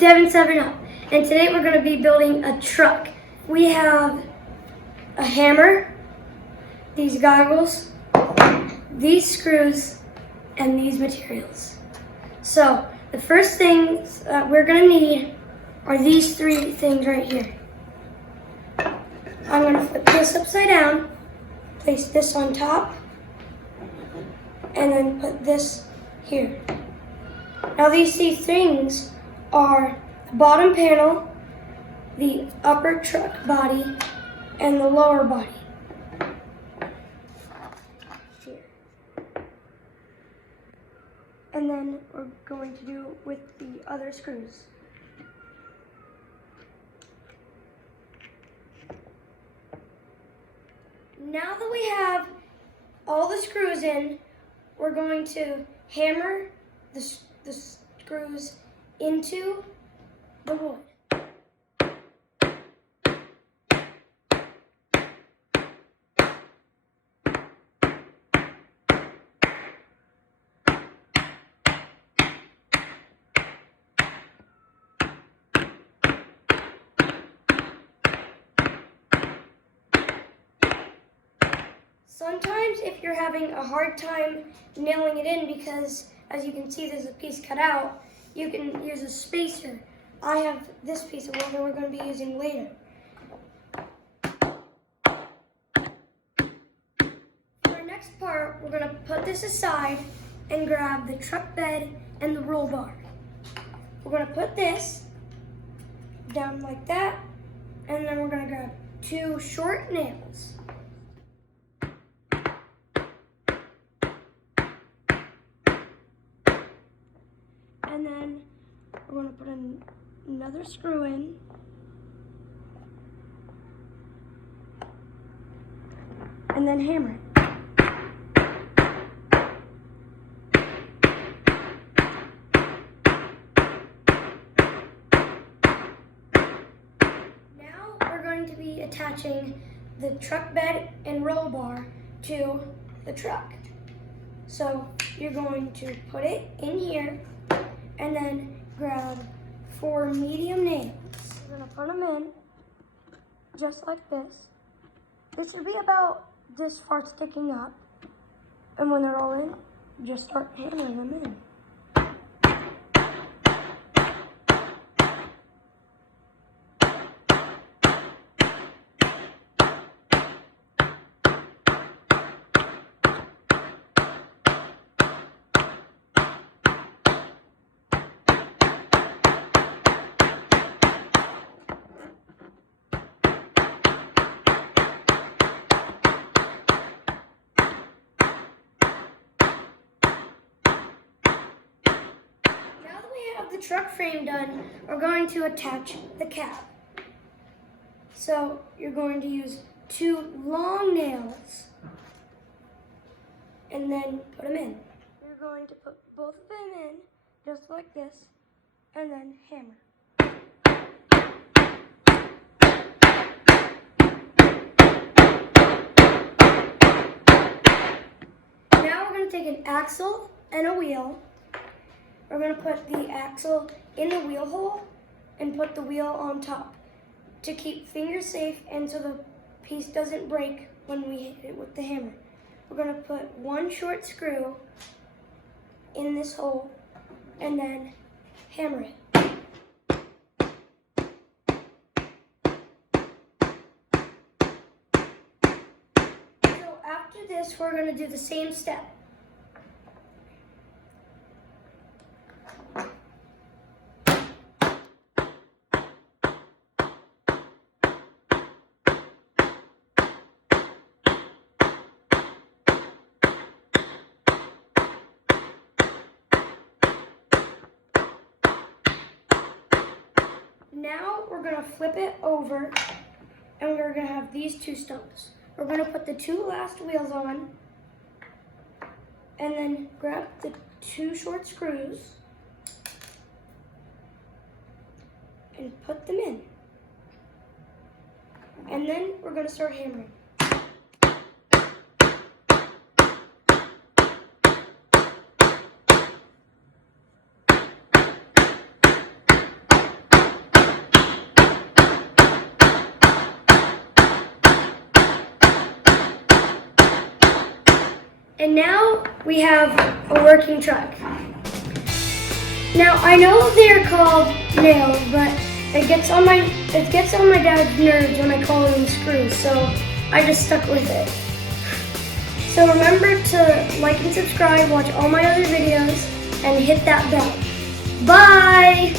Devin7up, and today we're going to be building a truck. We have a hammer, these goggles, these screws, and these materials. So the first things that we're going to need are these three things right here. I'm going to flip this upside down, place this on top, and then put this here. Now these three things are the bottom panel, the upper truck body, and the lower body. Here. And then we're going to do with the other screws. Now that we have all the screws in, we're going to hammer the screws into the wood. Sometimes if you're having a hard time nailing it in because, as you can see, there's a piece cut out, you can use a spacer. I have this piece of wood that we're going to be using later. For our next part, we're going to put this aside and grab the truck bed and the roll bar. We're going to put this down like that, and then we're going to grab two short nails. And then we're going to put another screw in. And then hammer it. Now we're going to be attaching the truck bed and roll bar to the truck. So you're going to put it in here, and then grab 4 medium nails. We're going to put them in just like this. They should be about this far sticking up. And when they're all in, just start hammering them in. The truck frame done, we're going to attach the cab. So you're going to use 2 long nails and then put them in. You're going to put both of them in just like this and then hammer. Now we're going to take an axle and a wheel. We're going to put the axle in the wheel hole and put the wheel on top to keep fingers safe and so the piece doesn't break when we hit it with the hammer. We're going to put 1 short screw in this hole and then hammer it. So after this, we're going to do the same step. Now we're going to flip it over and we're going to have these 2 stumps. We're going to put the 2 last wheels on and then grab the 2 short screws and put them in. And then we're going to start hammering. And now we have a working truck. Now I know they're called nails, but it gets on my dad's nerves when I call them screws, so I just stuck with it. So remember to like and subscribe, watch all my other videos, and hit that bell. Bye!